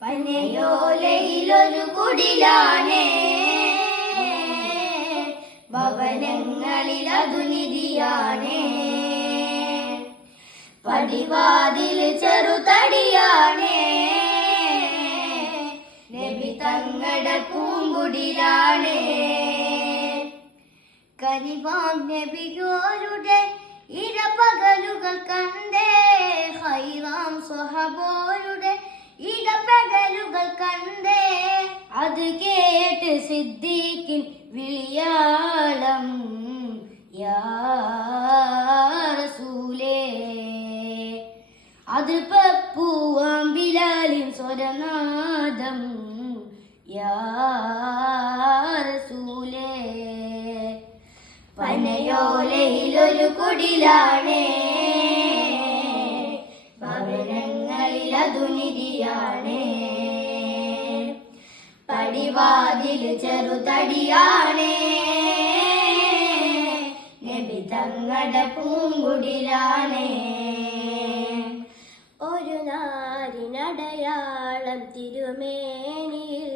പനയോലയിലൊരു കുടിലാണേ, ഭവനങ്ങളിൽ അതു നിധിയാണേ. പടിവാതിൽ ചെറുതടിയാണേ, നബി തങ്ങളുടെ പൂങ്കുടിലാണേ. കനിവാം നബിയോരുടെ ഇടപകലുകൾ കണ്ടേ, ഹൈറാം സ്വഹബോരുടെ ഇടപകലുകൾ കണ്ടേ. അത് കേട്ട് സിദ്ദീഖിൻ വിളിയാളം, യാ റസൂലേ. അത് പപ്പുവാം ബിലാലിൻ സ്വരനാദം, യാ റസൂലേ. പനയോലയിലൊരു കുടിലാണേ, ഭവനങ്ങളിൽ അതു നിധിയാണേ. പടിവാതിൽ ചെറുതടിയാണേ, നബി തങ്ങളുടെ പൂങ്കുടിലാണേ. ഒരു നാരിനടയാളം തിരുമേനിയിൽ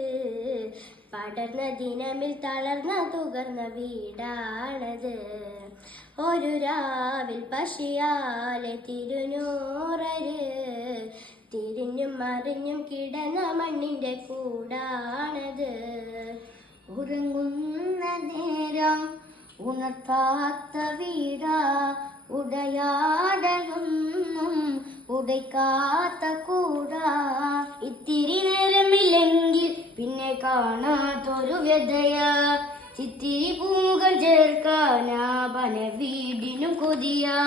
പടർന്ന ദിനമിൽ തളർന്ന തുകർന്ന വീടാണത്. ഒരു രാവിൽ പശിയാലെ തിരുനൂറര് തിരിഞ്ഞും മറിഞ്ഞും കിടന്ന മണ്ണിന്റെ കൂടാണത്. ഉറങ്ങുന്ന നേരം ഉണർത്താത്ത വീടാ, ഉടയാടയൊന്നും ഉടയ്ക്കാത്ത കൂടാ. ഇത്തിരി നേരമില്ലെങ്കിൽ പിന്നെ കാണാത്തൊരു വ്യതയാ, ചിത്തിരി പൂകൾ ചേർക്കാനാ പന വീടിനും കൊതിയാ.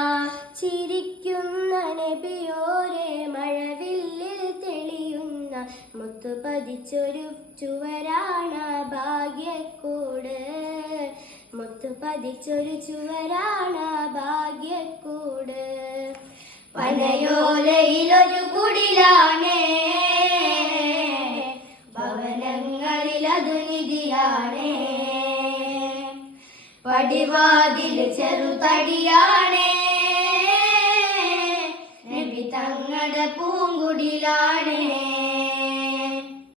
ചിരിക്കുന്ന നബിയോരെ മഴവില്ലിൽ തെളിയുന്ന മുത്തു പതിച്ചൊരു ചുവരാണ് ഭാഗ്യക്കൂട്. മുത്തു പതിച്ചൊരു ചുവരാണ് ഭാഗ്യക്കൂട്. പനയോലയിലൊരു കുടിലാണേ, ഭവനങ്ങളിൽ അതു നിധിയാണേ. പടിവാതിൽ ചെറുതടിയാണേ, നബി തങ്ങളുടെ പൂങ്കുടിലാണേ.